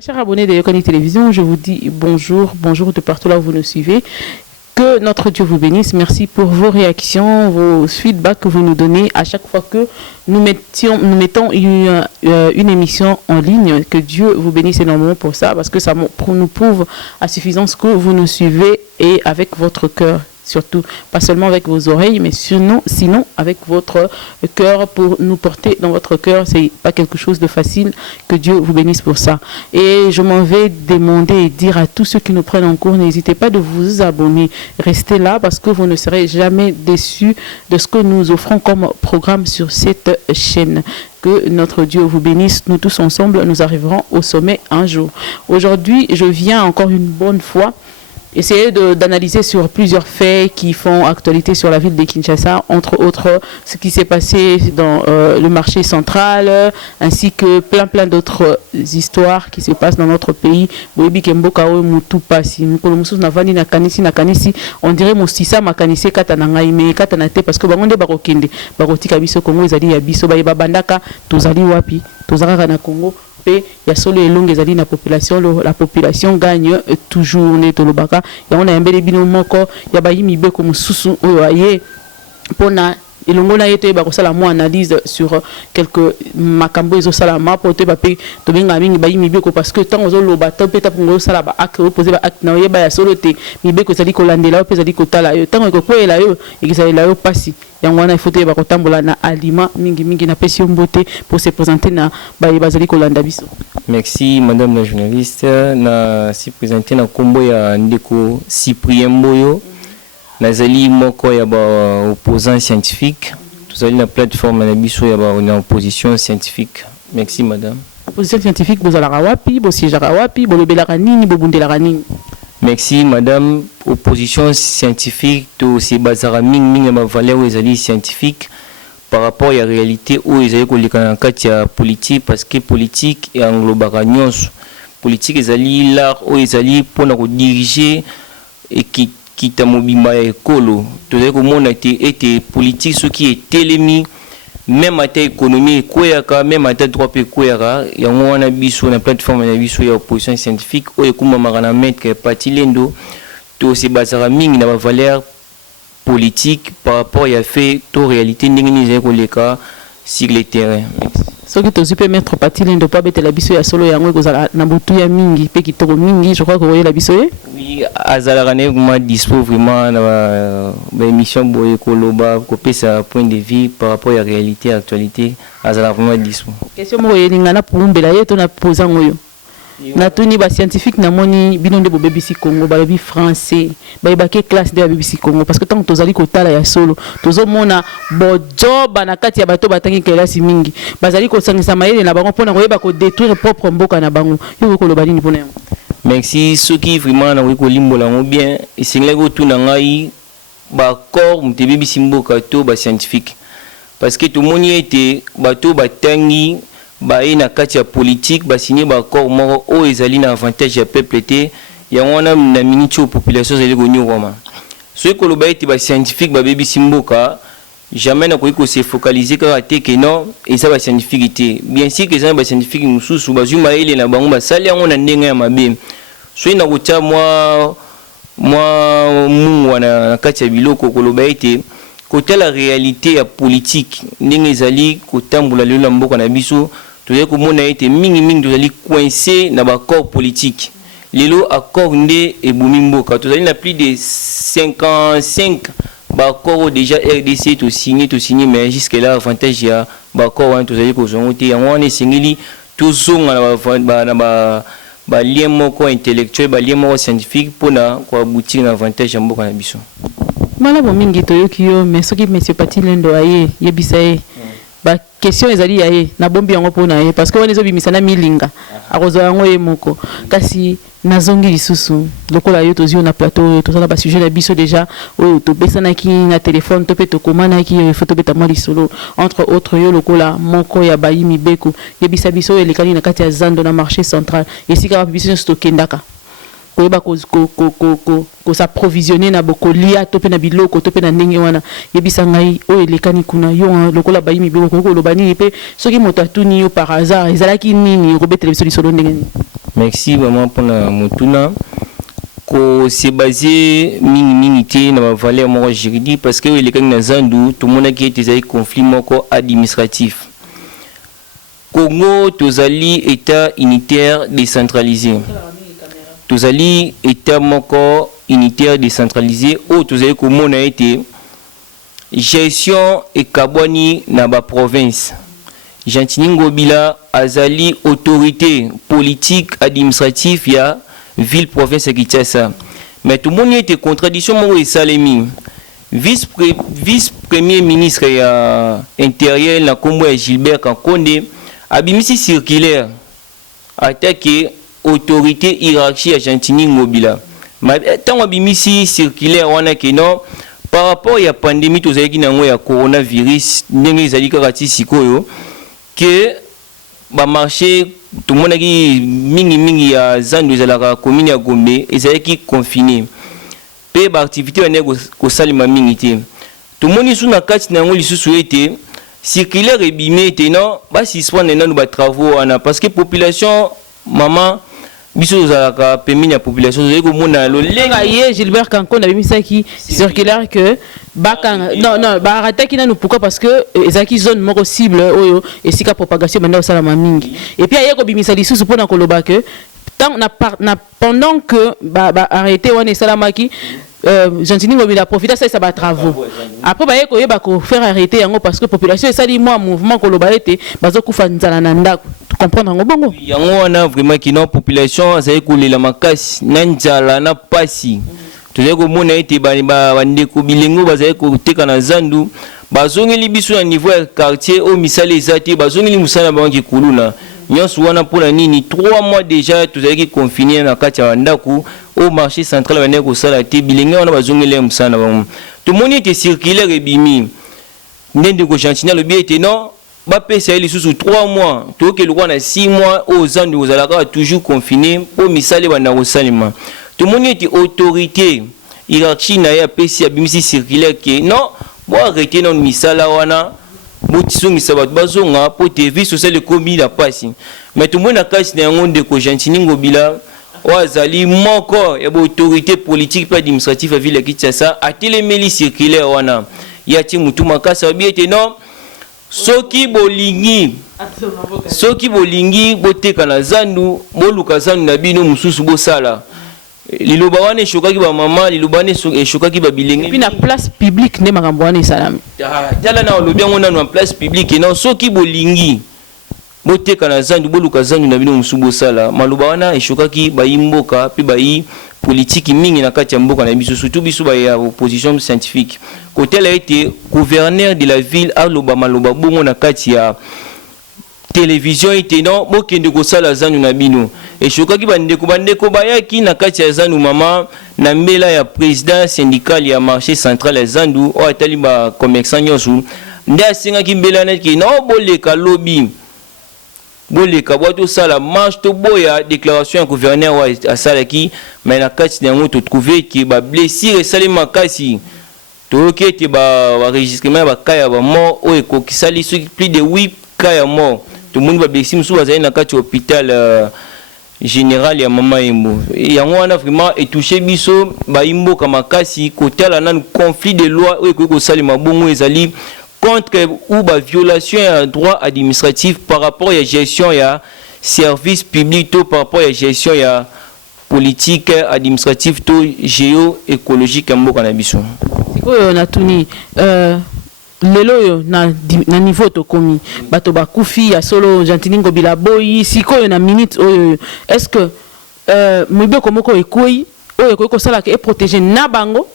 Chers abonnés de Yokoni Télévision, je vous dis bonjour, bonjour de partout là où vous nous suivez. Que notre Dieu vous bénisse. Merci pour vos réactions, vos feedbacks que vous nous donnez à chaque fois que nous mettons une émission en ligne. Que Dieu vous bénisse énormément pour ça, parce que ça nous prouve à suffisance que vous nous suivez et avec votre cœur. Surtout, pas seulement avec vos oreilles, mais sinon avec votre cœur, pour nous porter dans votre cœur. C'est pas quelque chose de facile. Que Dieu vous bénisse pour ça. Et je m'en vais demander et dire à tous ceux qui nous prennent en cours, n'hésitez pas de vous abonner. Restez là parce que vous ne serez jamais déçus de ce que nous offrons comme programme sur cette chaîne. Que notre Dieu vous bénisse. Nous tous ensemble, nous arriverons au sommet un jour. Aujourd'hui, je viens encore une bonne fois essayer d'analyser sur plusieurs faits qui font actualité sur la ville de Kinshasa, entre autres ce qui s'est passé dans le marché central, ainsi que plein d'autres histoires qui se passent dans notre pays. On dirait Mostissa makanisi kata na ngai me kata na te parce que bango nde bakokende bakotika biso Congo ezali ya biso bayeba bandaka tozali wapi tozalaka na Congo. Il y a solo longue ezali na population, la population gagne toujours ne tolobaka ya on a mbele bino moko ya bayimi beko mususu oyo aye pona elongo na yeto ba kosala mo analyse sur quelques makambo ezo sala ma pote ba pe to benga mingi bayimi beko parce que tant ozo loba to peta pongo sala ba acte opposé ba acte na yeba ya solo te mi beko ezali kolandela o ezali kotala yo tant ko koela yo ekisala yo pasi. Il faut que na aliment mingi na pesi mbote pour se présenter na bazali kolanda biso. Merci madame la journaliste na si présenter na kombo ya ndeko Cyprien Mboyo nazali moko ya ba opposant scientifique tozali na plateforme na biso ya ba na opposition scientifique. Merci madame. Opposition scientifique bozalaka wapi bo siègera wapi bo lobelaka nini bo bundelaka nini. Merci madame. Opposition scientifique to se basera mingi ma valeur ezali scientifique par rapport à la réalité où ezali koleka na kati ya politique parce que politique et englobaka nyonso. Politique ezali l'art où ezali pona ko diriger et qui ta mobimba ekolo. Tozali komona ete politique ce qui est télémi même à ta économie koyaka même à ta droit pe koyaka yango wana biso na plateforme na biso ya opposition scientifique o ekuma makana mettre parti lendo to se basera mingi na valeur politique par rapport à fait to réalité ndenge ni koleka sur le terrain. Ce que tu peux mettre parti lendo pas bete la biso ya solo yango ekozala na butu ya mingi pe kitoko mingi je crois que la biso oui azala ne ma dispo vraiment na ba émission boye koloba ko pesa point de vue par rapport à la réalité actualité azala vraiment dispo. Question mo yelinga na pumbela yeto na posa ngoyo. Na tuni ba scientifique na moni binonde bo BBC Congo ba bi français ba ba ke classe de BBC Congo parce que tant tozali kotala ya solo tozo mona bo job na kati ya bato batangi kelasi mingi bazali ko sangisa mayele na bango pona koyeba ko détruire propre mboka na bango yo ko loba nini pona yango. Merci ceux qui vraiment na ko limbola ngo bien esengela ko tuna ngai ba corps mte BBC mboka to ba scientifique parce que tout moni était bato batangi ba na kati ya politique ba signer ba accord moko o ezali na avantage ya peuple te ya wana na minute au population ezali ko nyoma so ko lo ba ete ba scientifique ba BBC mboka jamais na ko se focaliser ka te que non et ça ba scientifique te bien sûr que ça ba scientifique mususu ba zuma ile na bango ba sali yango na ndenga ya mabe so ina ko tia moi mungu na kati ya biloko ko lo ba ete côté la réalité ya politique ndenge ezali ko tambula lelo mboka na biso tozali komona ete mingi tozali coincé na ba corps politique lelo accord nde ebumi mboka tozali na plus de 55 ba accord déjà RDC to signé mais jusque là avantage ya ba accord wana tozali ko zongote yango wana esengeli tozonga na ba lien moko intellectuel ba lien moko scientifique pona ko aboutir na avantage ya mboka na biso. Malabo mingi toyoki yo mais soki monsieur Pati Lendo aye yebisa ye ba question ezali yaye na bombi yango pona ye parce que on ezobimisa na milinga akozo yango ye moko kasi nazongi lisusu lokola yo tozio na plateau tozala ba sujet na biso déjà oyo tobesana ki na téléphone to pe to komana ki photo beta mali solo entre autres yo lokola moko ya bayimi beko yebisa biso elekani na kati ya zando na marché central esika ba biso to kendaka koyeba ko s'approvisionner na bokolia to pe na biloko to pe na ndenge wana yebisa ngai o elekani kuna yo lokola bayi mibeko ko lobani pe soki moto atuni yo par hasard ezalaki nini robetele biso lisolo ndenge. Merci vraiment pour la motuna ko se basé mingi te na ba valeur moko juridique parce que elekani na zandu tout monde qui était des conflit moko administratif. Congo tozali état unitaire décentralisé. Tozali état moko unitaire décentralisé ou tozali komona été gestion et kabwani na ba province. Jantini Ngobila azali autorité politique administrative ya ville province Kinshasa. Mais tout le monde était contradiction mo esalemi. Vice premier ministre ya intérieur na kombo ya Gilbert Kankonde abimisi circulaire attaqué autorité hiérarchie à Jantini Ngobila. Mais tant abimisi circulaire wana ke non par rapport à la pandémie tozalaki nango ya coronavirus ndenge ezali kaka ti sikoyo que ba marché tout le monde qui mingi ya zandu ezalaka commune ya Gombe ezalaki confiné pe ba activité wana ko salima mingi te tout le monde sous na kati nango lisusu ete circulaire ebimé te non ba suspendre nanu ba travaux wana parce que population maman biso zalaka pemini ya population zeko mona lo lenga ye Gilbert Kankonde abimisaki circulaire que bakanga non ba attaquer nanu pourquoi parce que ezaki zone moko cible oyo esika propagation banda osala mingi et puis ayeko bimisa lisusu pona koloba que tant na pendant que ba arrêter wana esalamaki Jantini Ngobila profiter ça ba travaux après ba yeko yeba ko faire arrêter yango parce que population esali moi mouvement koloba ete bazo kufa nzala na ndako comprendre ngo bongo yango wana vraiment ki non population azali kolela makasi na nzala na pasi tozali komona ete bandeko bilengo bazali koteka na zandu bazongeli biso na niveau ya quartier o misala eza te bazongeli mosala bango kuluna nyonso wana mpona nini 3 mois déjà tozalaki confiné na kati ya ndako au marché central bandeko kosala te bilenge wana bazongeli mosala bango tomoni ete circulaire ebimi ndende ko Jantini alobi ete non bapesa lisusu 3 mois toke lokwa na 6 mois aux zandu ozalaka toujours confiné po misala banda kosalima tomoni ete autorité hiérarchie na ya pesi abimisi circulaire ke non bo arrêter non misala wana botisongisa bato bazonga po te vie sociale ekomi na pasi mais tomoni na kasi na yango ndeko Jantini Ngobila wazali moko ya autorité politique pe administrative ya ville ya Kinshasa atelemeli circulaire wana ya ti mutu makasa obi ete non soki bolingi boteka na zandu boluka zandu na bino mususu bosala liloba wana eshokaki ba mama liloba wana eshokaki ba bilenge puis na place publique ne makambo wana esalami tala na lobi yango nanu na place publique non soki bolingi boteka na zandu boluka zandu na bino mususu bosala maloba wana eshokaki bayimboka pe bayi politique mingi na kati ya mboka na biso surtout biso ba ya opposition scientifique côté a été gouverneur de la ville aloba maloba bongo na kati ya télévision était non bokende ko sala zandu na bino et shokaki bandeko bayaki na kati ya zandu mama na mbela ya président syndical ya marché central ya zandu o atali ba commerçant nyosu nda singaki mbela na ki non boleka lobby boleka boto sala marche to boya déclaration ya gouverneur wa asalaki mais na kati na ngo to trouver ki ba blessure sali makasi to kete ba enregistrement ba kaya ba mort o ekokisali soki plus de 8 kaya mort tout le monde va blessé musu bazali na kati hôpital général ya mama Embo yango wana vraiment etouché biso ba imboka makasi kotala na conflit de loi o ekoko salima bongo ezali contre ou ba violation ya droit administratif par rapport à gestion ya service public to par rapport à gestion ya politique administrative to géo-écologique ya mboka na biso sikoyo na tuni lelo yo na niveau to komi bato bakufi ya solo Jantini Ngobila boyi sikoyo na minute oyo est-ce que mibeko moko ekoyi oyo ko sala ke protéger na bango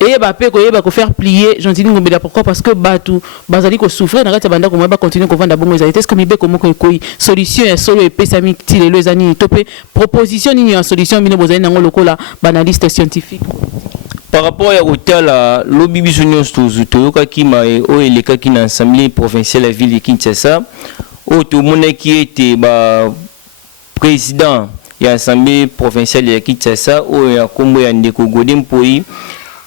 et ba pe ko yeba ko faire plier Jantini Ngobila pourquoi parce que batu bazali ko souffrir na kati banda ko ba continuer ko vanda bongo ezali est-ce que mibeko moko ekoyi solution ya solo et pesa mi ti lelo ezani topé proposition ni en solution bino bozali nango lokola banaliste scientifique par rapport à l'hôtel lobby bisonyo toyoka kima o elekaki na assemblée provinciale la ville de Kinshasa o to mona ki était ba président ya assemblée provinciale ya Kinshasa oyo ya kombo ya ndeko Godin Poi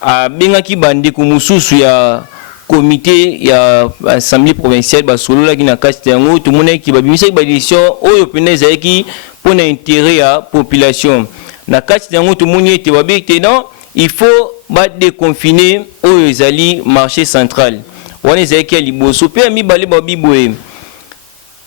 abengaki bandeko mususu ya comité ya assemblée provinciale basolola ki na kati yango tomonaki babimisaki ba décision oyo pene ezalaki mpona intérêt ya population na kati yango tomoni ete babete non il faut ba déconfiner oyo ezali marché central wana ezalaki ya liboso mpe ya mibale babiboye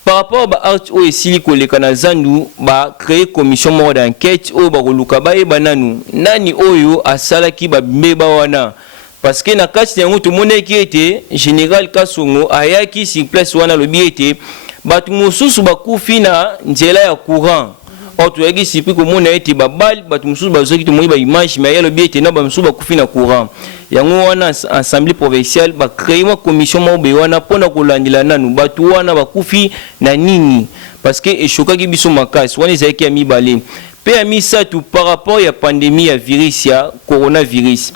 par rapport à art ou esili koleka na zandu ba créer commission moko d'enquête oyo bakoluka bayeba nani oyo asalaki babimeba wana parce que na kati yango tomonaki ete général Kasongo ayaki sur place wana lobi ete bato mosusu bakufi na nzela ya courant otoyaki sipi komona ete babali bato mosusu bazoki tomoni ba image mais yalobi ete na bamosusu bakufi na courant yango wana assemblée provinciale ba créer uma commission mobe wana pona kolandela nanu bato wana bakufi na nini parce que eshokaki biso makasi wana ezalaki ya mibale pe ya misatu par rapport ya pandémie ya virus ya coronavirus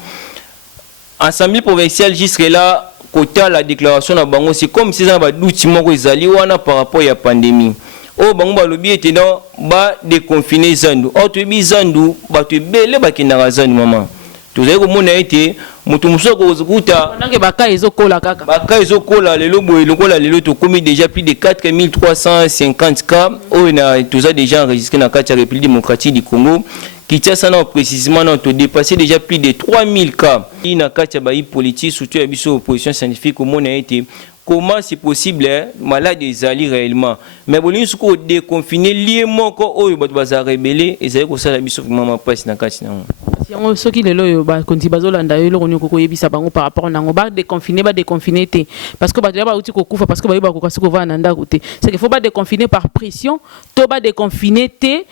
assemblée provinciale jusque là kota la déclaration na bango c'est comme si ça ba douti moko ezali wana par rapport ya pandémie o bango balobi ete non ba déconfiner zandu o to bi zandu bato ebele bakendaka zandu mama tozali komona ete moto mosusu akokuta ndenge baka ezokola kaka baka ezokola lelo boye lokola lelo tokomi déjà plus de 4350 cas oyo na toza déjà enregistré na kati ya République démocratique du Congo Kinshasa na précisément na to dépassé déjà plus de 3000 cas na kati ya bayi politique surtout ya biso opposition scientifique omona ete comment c'est possible malade ezali réellement mais bolingi suko déconfiner lié moko oyo bato baza rebelle ezali kosala biso vraiment passe na kati nango yango soki lelo yo ba konti bazolanda yo eloko nyoko koyebisa bango par rapport nango ba déconfiner te parce que bato ya ba uti kokufa parce que ba kokasi ko vana ndako te c'est qu'il faut pas déconfiner par pression to ba déconfiner te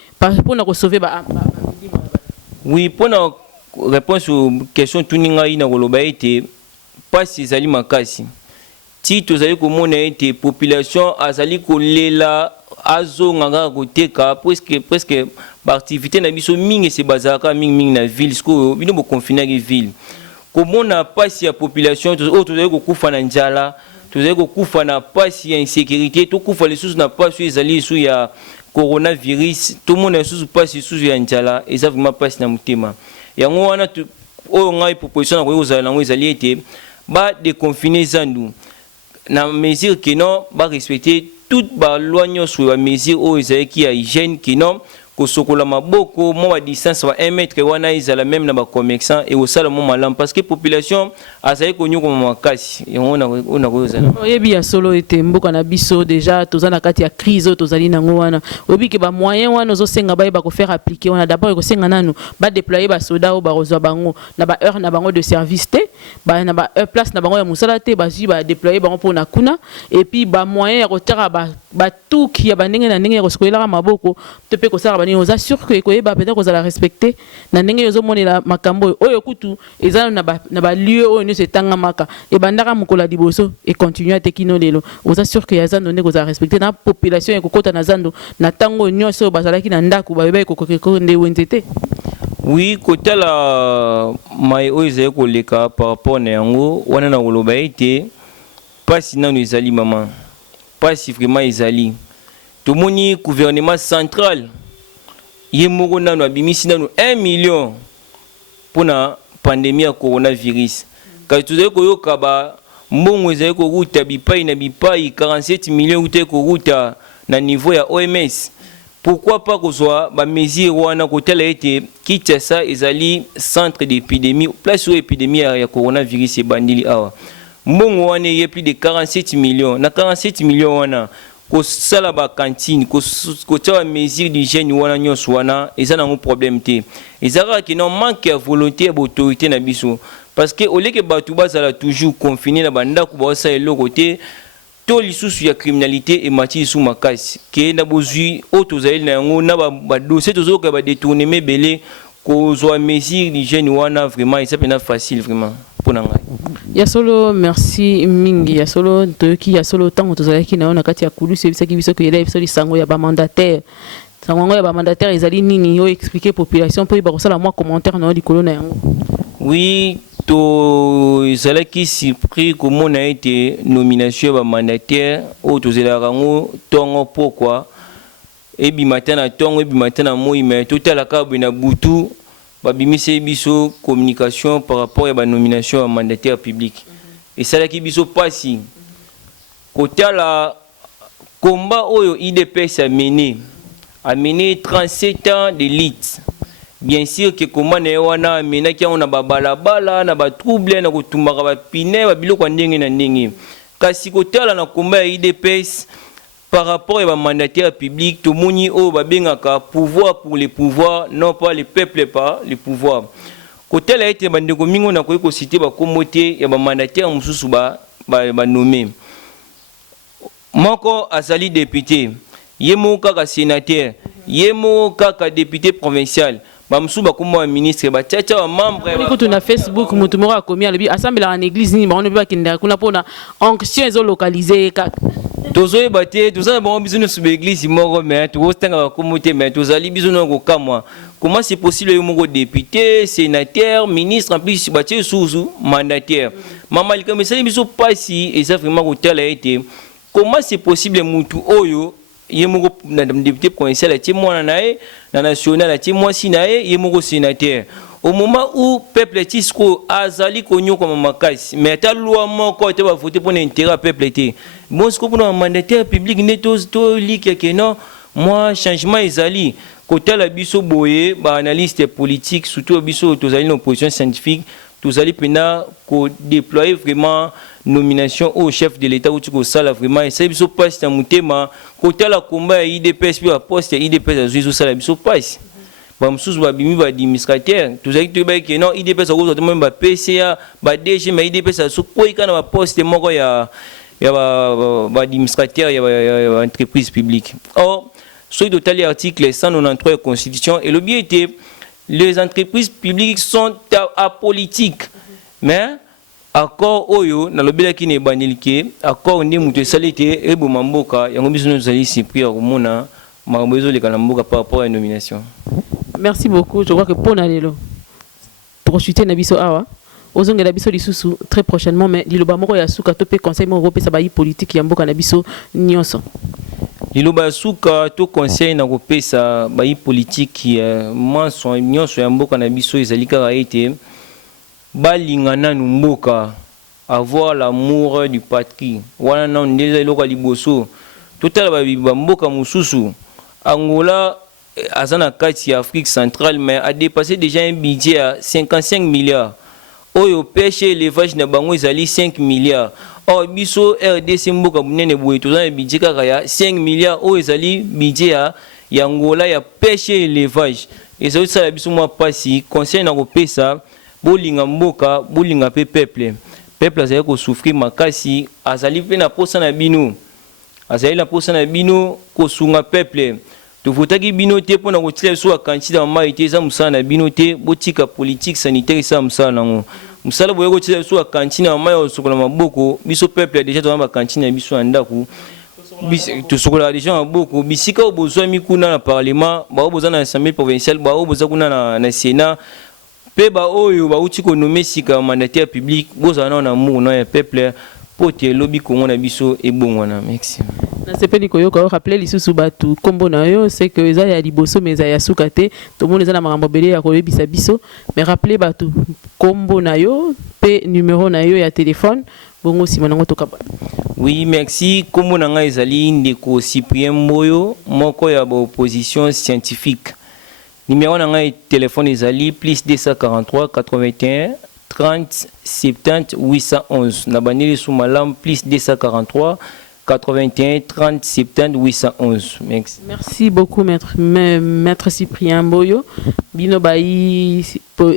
pour na ko sauver ba oui pour na réponse aux questions tuninga ina koloba ete passe ezali makasi ti tozali komona ete population azali kolela azonganga koteka presque activité na biso mingi se bazaka mingi na ville sko bino bo confiner ki ville komona pasi ya population tozali kokufa na njala tozali kokufa na pasi ya insécurité to kufa lisusu na pasi ezali su ya coronavirus to mona lisusu pasi su ya njala eza vraiment pasi na mutema yango wana oyo ngai population na koyozala nango ezali ete ba déconfiner zandu na mesure que non ba respecter toute ba loi nyonso ba mesure o ezaki ya hygiène que non ko sokola maboko mo ba distance wa 1 mètre wana izala même na ba commerçant et au sala mo malam parce que population azali konyo ko makasi on a kozala oyebi ya solo ete mboka na biso déjà tozana kati ya crise tozali nango wana oyebi ke ba moyen wana zo senga ba ko faire appliquer wana d'abord ko senga nanu ba déployer ba soda o ba rozwa bango na ba heure na bango de service te ba na ba place na bango ya musala te ba ji ba déployer bango pour na kuna et puis ba moyen ya kotara ba tout qui ya ba ndenge na ndenge ko sokolela maboko te pe ko sala on assure que koyeba peut-être qu'on a respecter na ndenge yozo monela makambo oyo kutu eza na ba lieu oyo ne se tanga maka e bandaka mukola liboso et continuer à tekino lelo on assure que yaza ndenge qu'on a respecter na population ekokota na zando na tango nyonso bazalaki na ndaku bayeba ekokoko nde wenzete oui kotala mai oyo ezali koleka par rapport na yango wana na koloba ete pasi nanu ezali mama pasi vraiment ezali tomoni gouvernement central yemoko nanu abimisi nanu 1 million pour na pandémie ya coronavirus kasi tozali koyoka ba mbongo ezali koruta bipai na bipai 47 millions ute koruta na niveau ya OMS pourquoi pas kozwa ba mesure wana kotala ete Kinshasa ezali centre d'épidémie place où épidémie ya coronavirus ebandili awa mbongo wana ye plus de 47 millions na 47 millions wana ko sala ba cantine ko tsa mesure d'hygiène wana nyonso wana eza nango problème te ezaka ki non manque ya volonté ya autorité na biso parce que au lieu que batu bazala toujours confiné na banda ko ba sa eloko te to lisusu ya criminalité et mati sous makasi ke na bozui auto zaïl na yango na ba dossier tozoka ba détourner mebele ko zo mesure d'hygiène wana vraiment ça peut facile vraiment pour nanga ya solo merci mingi ya solo toki ya solo tango tozalaki na ona kati ya kulusi ebisaki biso ko yela biso lisango ya ba mandataire sango ya ba mandataire ezali nini yo expliquer population pour ba kosala moi commentaire na likolo na yango oui to ezalaki surpris comment a été nomination ba mandataire o tozela rango tongo pourquoi et bi matin na tongo et bi matin na moi mais total ka na butu ba bimise biso communication par rapport à la nomination à mandataire public et ça là qui biso pasi côté la combat oyo IDPS a mené 37 ans d'élite. Bien sûr que comment na wana mena ki on a ba balabala na ba trouble na kotumaka ba pine ba biloko ndenge na ndenge kasi kotala na combat ya IDPS par rapport à mandataire public tout moni o ba bengaka pouvoir pour les pouvoirs non pas les peuples pas les pouvoirs kotala ete bandeko mingo na ko citer ba komote ya ba mandataire mususu ba nommé moko azali député yemo kaka sénateur yemo kaka député provincial bamsuba kuma ministre ba tchacha wa membre ko tuna Facebook mutu moko akomi alobi assemblée en église ni ba on ba kinda kuna pona onction ezo localiser ka tozo ebate toza ba bizuno sube église moko mais to stanga ba komuté mais tozali bizuno ko kamwa comment c'est possible yo moko député sénateur ministre en plus ba tche sous mandataire mama likama sali biso pasi et ça vraiment ko tala été comment c'est possible mutu oyo yemoko na député provincial a témoin na national a témoin sinae yemoko sénateur au moment où peuple tisco azali konyo comme makasi mais ta loi moko te va voter pour l'intérêt peuple été bon ce pour un mandataire public neto to like que non moi changement ezali côté la biso boye ba analyste politique surtout biso tozali une opposition scientifique tozali pena ko déployer vraiment nomination au chef de l'État ou tu sala vraiment et ça biso passe ta mutema côté la combat IDPS puis poste IDPS azuizo sala biso passe ba msusu ba bimi ba administrateur tozali to ba que non IDPS azo to même ba PCA ba DG mais IDPS azo ko ikana ba poste moko ya ba administrateur ya ba entreprise publique or sur total article 193 de la Constitution et le bien était les entreprises publiques sont apolitiques mais accord oyo na lobela ki ne banilike accord ndi mutu salite e bo mamboka yango biso nous allons cyprien komona mabezo le kana mboka par rapport à la nomination. Merci beaucoup, je crois que pour nalelo prochuité na biso awa ozongela biso lisusu très prochainement mais liloba moko ya suka to pe conseil moko pesa ba politique ya mboka na biso nyonso liloba suka to conseil na kopesa ba politique manso nyonso ya mboka na biso ezalika ka ete balingana numboka avoir l'amour du patrie wana na ndeza eloko liboso total ba mboka mususu Angola azana kati ya Afrique centrale mais a dépassé déjà un budget à 55 milliards oyo pêche élevage na bango ezali 5 milliards or biso RDC mboka bunene boye tozana budget kaka ya 5 milliards oyo ezali budget ya Angola ya pêche élevage et ça ça biso moi pasi conseil na kopesa bolinga mboka bolinga pe peuple azali ko souffrir makasi azali pe na posa na bino azali na posa na bino ko sunga peuple to votaki bino te pona ko tire so akantida mama ite za musala na bino te botika politique sanitaire sa musala nango musala boye ko tire so akantina mama yo sokola maboko biso peuple déjà to ba kantina biso andaku to sokola déjà maboko bisika obozwa mikuna na parlement ba oboza na assemblée provinciale ba oboza kuna na sénat peba oyo ba uti ko nommer sika mandataire public bozana na amour na peuple pote lobby kongo na biso ebongwana merci na sepeli koyoka rappeler lisusu batu kombo na yo c'est que eza ya liboso mais eza ya suka te to mona eza na makambo bele ya koyebisa biso mais rappeler batu kombo na yo pe numéro na yo ya téléphone bongo sima nango tokaba. Oui merci kombo na nga ezali ndeko Cyprien Mboyo moko ya ba opposition scientifique. Numéro na nga téléphone ezali plus 243 81 30 70 811 na baneli sous malam plus 243 81 30 70 811. Merci beaucoup maître Cyprien Mboyo bino bayi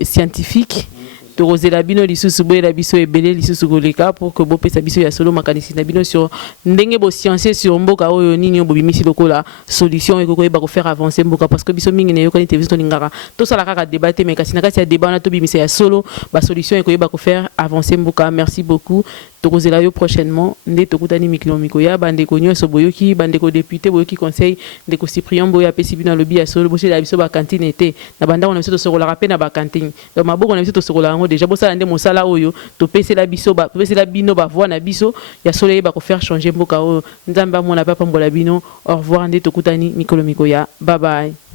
scientifique to la bino lisusu boye la biso ebele lisusu koleka pour que bo pesa biso ya solo makanisi na bino sur ndenge bo sciencer sur mboka oyo nini bo bimisi lokola solution eko koyeba ko faire avancer mboka parce que biso mingi na yo kanite visto ningaka to sala kaka débattre mais kasi na kati ya débat na to bimisa ya solo ba solution eko koyeba ko faire avancer mboka. Merci beaucoup tokozela yo prochainement nde tokutani mikilo mikoya bandeko nyonso boyoki bandeko député boyoki conseil ndeko Cyprien boyo apesi bino lobi ya solo bosela biso ba cantine te na bandako na biso tosokolaka pe na ba cantine donc maboko na biso tosokolaka ngo déjà bosala nde mosala oyo topesela biso topesela bino ba voix na biso ya solo yeba ko faire changer mboka oyo nzambe amona pa pambola bino au revoir nde tokutani mikolo mikoya bye bye.